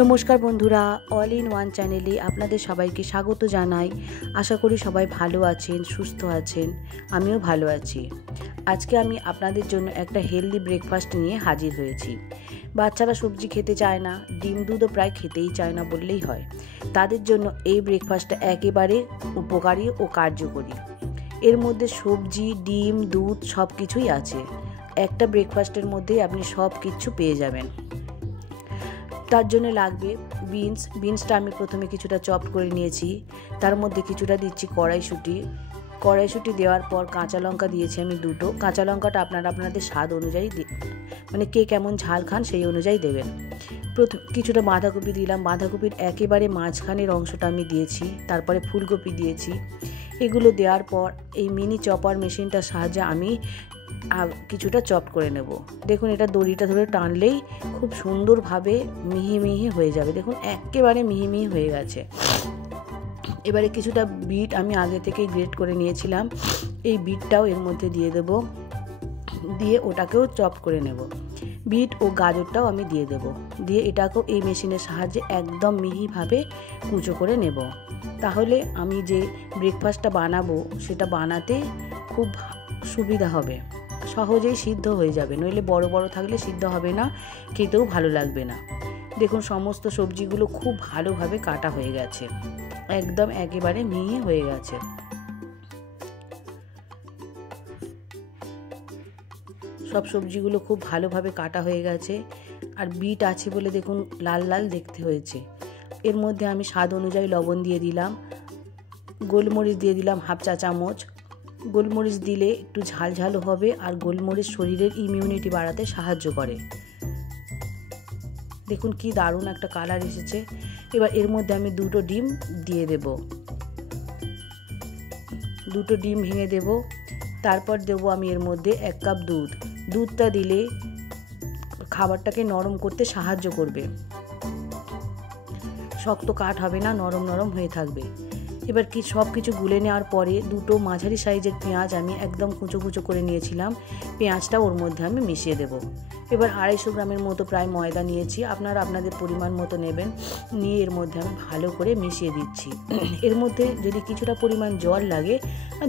নমস্কার বন্ধুরা, all in one চ্যানেলে আপনাদের সবাইকে স্বাগত জানাই। আশা করি সবাই ভালো আছেন, সুস্থ আছেন। আমিও ভালো আছি। আজকে আমি আপনাদের জন্য একটা হেলদি ব্রেকফাস্ট নিয়ে হাজির হয়েছি। বাচ্চারা সবজি খেতে চায় না, ডিম দুধও প্রায় খেতেই চায় না বললেই হয়। তাদের জন্য এই ব্রেকফাস্টটা একেবারে উপকারী ও কার্যকরী। এর মধ্যে সবজি, ডিম, দুধ সব কিছুই আছে। একটা ব্রেকফাস্টের মধ্যেই আপনি সব কিছু পেয়ে যাবেন। তার জন্য লাগবে বিনসটা আমি প্রথমে কিছুটা চপ করে নিয়েছি। তার মধ্যে কিছুটা দিচ্ছি কড়াইশুঁটি দেওয়ার পর কাঁচা লঙ্কা দিয়েছি আমি 2টো। কাঁচা লঙ্কাটা আপনারা আপনাদের স্বাদ অনুযায়ী মানে কে কেমন ঝাল খান সেই অনুযায়ী দেবেন। কিছুটা বাঁধাকপি দিলাম, বাঁধাকপির একেবারে মাঝখানের অংশটা আমি দিয়েছি। তারপরে ফুলকপি দিয়েছি। এগুলো দেওয়ার পর এই মিনি চপার মেশিনটার সাহায্যে আমি কিছুটা চপ করে নেব। দেখুন, এটা দড়িটা ধরে টানলেই খুব সুন্দরভাবে মিহি মিহি হয়ে যাবে। দেখুন একেবারে মিহি মিহি হয়ে গেছে। এবারে কিছুটা বিট আমি আগে থেকেই গ্রেট করে নিয়েছিলাম, এই বিটটাও এর মধ্যে দিয়ে দেব। দিয়ে ওটাকেও চপ করে নেব। বিট ও গাজরটাও আমি দিয়ে দেব। দিয়ে এটাকেও এই মেশিনের সাহায্যে একদম মিহিভাবে কুচো করে নেব। তাহলে আমি যে ব্রেকফাস্টটা বানাবো সেটা বানাতে খুব সুবিধা হবে, সহজেই সিদ্ধ হয়ে যাবে। নইলে বড় বড় থাকলে সিদ্ধ হবে না, খেতেও ভালো লাগবে না। দেখুন সমস্ত সবজিগুলো খুব ভালোভাবে কাটা হয়ে গেছে, একদম একেবারে মিহি হয়ে গেছে। সব সবজিগুলো খুব ভালোভাবে কাটা হয়ে গেছে। আর বিট আছে বলে দেখুন লাল লাল দেখতে হয়েছে। এর মধ্যে আমি স্বাদ অনুযায়ী লবণ দিয়ে দিলাম, গোলমরিচ দিয়ে দিলাম 1/2 চা চামচ। গোলমরিচ দিলে একটু ঝাল ঝালও হবে, আর গোলমরিচ শরীরের ইমিউনিটি বাড়াতে সাহায্য করে। দেখুন কি দারুণ একটা কালার এসেছে। এবার এর মধ্যে আমি 2টো ডিম দিয়ে দেব। 2টো ডিম ভেঙে দেব। তারপর দেবো আমি এর মধ্যে 1 কাপ দুধ। দুধটা দিলে খাবারটাকে নরম করতে সাহায্য করবে, শক্ত কাঠ হবে না, নরম নরম হয়ে থাকবে। এবার সব কিছু গুলে নেওয়ার পরে 2টো মাঝারি সাইজের পেঁয়াজ আমি একদম কুচো কুচো করে নিয়েছিলাম, পেঁয়াজটা ওর মধ্যে আমি মিশিয়ে দেব। এবার 250 গ্রামের মতো প্রায় ময়দা নিয়েছি, আপনারা আপনাদের পরিমাণ মতো নেবেন। নিয়ে এর মধ্যে আমি ভালো করে মিশিয়ে দিচ্ছি। এর মধ্যে যদি কিছুটা পরিমাণ জল লাগে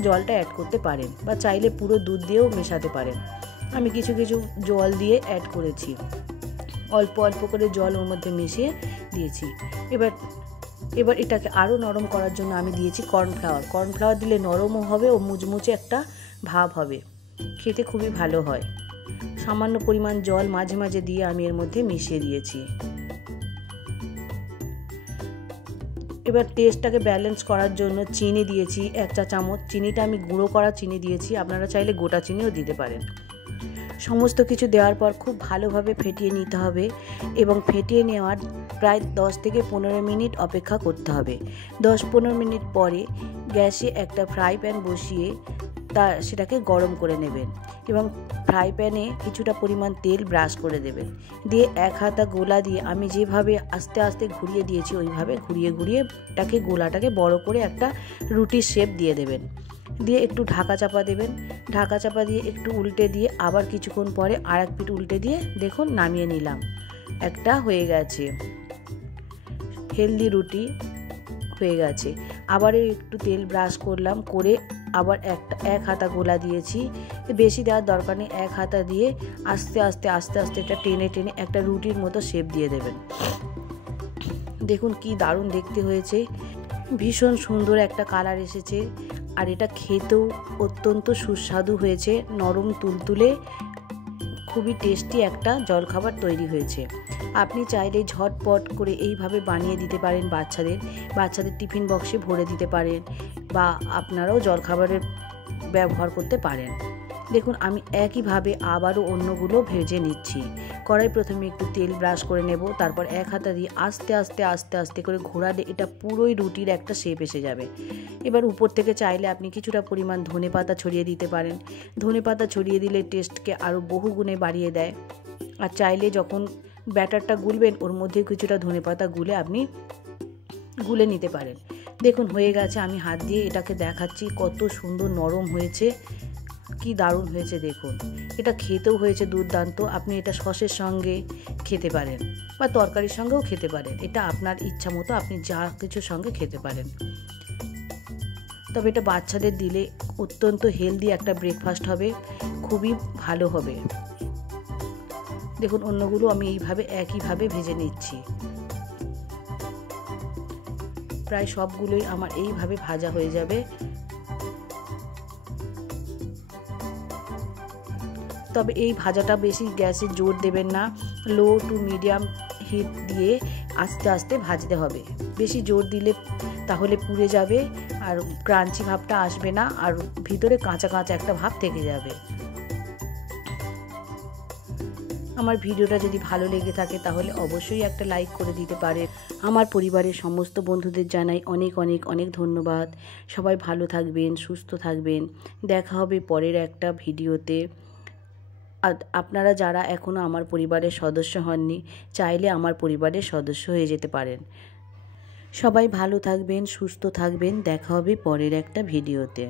জলটা অ্যাড করতে পারেন, বা চাইলে পুরো দুধ দিয়েও মেশাতে পারেন। আমি কিছু কিছু জল দিয়ে অ্যাড করেছি, অল্প অল্প করে জল ওর মধ্যে মিশিয়ে দিয়েছি। এবার এটাকে আরও নরম করার জন্য আমি দিয়েছি কর্নফ্লাওয়ার দিলে নরমও হবে ও মুচমুচে একটা ভাব হবে, খেতে খুবই ভালো হয়। সামান্য পরিমাণ জল মাঝে মাঝে দিয়ে আমি এর মধ্যে মিশিয়ে দিয়েছি। এবার টেস্টটাকে ব্যালেন্স করার জন্য চিনি দিয়েছি 1 চা চামচ। চিনিটা আমি গুঁড়ো করা চিনি দিয়েছি, আপনারা চাইলে গোটা চিনিও দিতে পারেন। সমস্ত কিছু দেওয়ার পর খুব ভালোভাবে ফেটিয়ে নিতে হবে, এবং ফেটিয়ে নেওয়ার প্রায় 10 থেকে 15 মিনিট অপেক্ষা করতে হবে। 10-15 মিনিট পরে গ্যাসে একটা ফ্রাই প্যান বসিয়ে সেটাকে গরম করে নেবেন, এবং ফ্রাই প্যানে কিছুটা পরিমাণ তেল ব্রাশ করে দেবেন। দিয়ে 1 হাতা গোলা দিয়ে আমি যেভাবে আস্তে আস্তে ঘুরিয়ে দিয়েছি ওইভাবে ঘুরিয়ে ঘুরিয়ে গোলাটাকে বড় করে একটা রুটির শেপ দিয়ে দেবেন। দিয়ে একটু ঢাকা চাপা দেবেন। ঢাকা চাপা দিয়ে একটু উল্টে দিয়ে আবার কিছুক্ষণ পরে আরেক পিঠ উল্টে দিয়ে দেখুন নামিয়ে নিলাম। একটা হয়ে গেছে, হেলদি রুটি হয়ে গেছে। আবারও একটু তেল ব্রাশ করলাম, করে আবার 1 হাতা গোলা দিয়েছি। বেশি দেওয়ার দরকার নেই, 1 হাতা দিয়ে আস্তে আস্তে আস্তে আস্তে এটা টেনে টেনে একটা রুটির মতো শেপ দিয়ে দেবেন। দেখুন কি দারুণ দেখতে হয়েছে, ভীষণ সুন্দর একটা কালার এসেছে। আর এটা খেতেও অত্যন্ত সুস্বাদু হয়েছে, নরম তুলতুলে খুবই টেস্টি একটা জলখাবার তৈরি হয়েছে। আপনি চাইলে ঝটপট করে এইভাবে বানিয়ে দিতে পারেন, বাচ্চাদের টিফিন বক্সে ভরে দিতে পারেন, বা আপনারাও জলখাবারের ব্যবহার করতে পারেন। দেখুন আমি একইভাবে আবারও অন্যগুলো ভেজে নিচ্ছি। কড়াই প্রথমে একটু তেল ব্রাশ করে নেব, তারপর 1 হাতা দিয়ে আস্তে আস্তে আস্তে আস্তে করে ঘোরালে এটা পুরোই রুটির একটা শেপ এসে যাবে। এবার উপর থেকে চাইলে আপনি কিছুটা পরিমাণ ধনেপাতা ছড়িয়ে দিতে পারেন। ধনেপাতা ছড়িয়ে দিলে টেস্টকে আরও বহুগুণে বাড়িয়ে দেয়। আর চাইলে যখন ব্যাটারটা গুলবেন ওর মধ্যে কিছুটা ধনেপাতা গুলে নিতে পারেন। দেখুন হয়ে গেছে, আমি হাত দিয়ে এটাকে দেখাচ্ছি কত সুন্দর নরম হয়েছে। কি দারুণ হয়েছে দেখুন। এটা খেতেও হয়েছে দুর্দান্ত। আপনি এটা সসের সঙ্গে খেতে পারেন বা তরকারির সঙ্গেও খেতে পারেন। এটা আপনার ইচ্ছা মতো আপনি যা কিছুর সঙ্গে খেতে পারেন। তবে এটা বাচ্চাদের দিলে অত্যন্ত হেলদি একটা ব্রেকফাস্ট হবে, খুবই ভালো হবে। দেখুন অন্যগুলো আমি একইভাবে ভেজে নিচ্ছি। প্রায় সবগুলোই আমার এইভাবে ভাজা হয়ে যাবে। তবে এই ভাজাটা বেশি গ্যাসে জোর দেবেন না, লো টু মিডিয়াম হিট দিয়ে আস্তে আস্তে ভাজতে হবে। বেশি জোর দিলে তাহলে পুড়ে যাবে আর ক্রাঞ্চি ভাবটা আসবে না, আর ভিতরে কাঁচা কাঁচা একটা ভাব থেকে যাবে। আমার ভিডিওটা যদি ভালো লেগে থাকে তাহলে অবশ্যই একটা লাইক করে দিতে পারেন। আমার পরিবারের সমস্ত বন্ধুদের জানাই অনেক অনেক অনেক ধন্যবাদ। সবাই ভালো থাকবেন, সুস্থ থাকবেন। দেখা হবে পরের একটা ভিডিওতে। আর আপনারা যারা এখনও আমার পরিবারের সদস্য হননি, চাইলে আমার পরিবারের সদস্য হয়ে যেতে পারেন। সবাই ভালো থাকবেন, সুস্থ থাকবেন। দেখা হবে পরের একটা ভিডিওতে।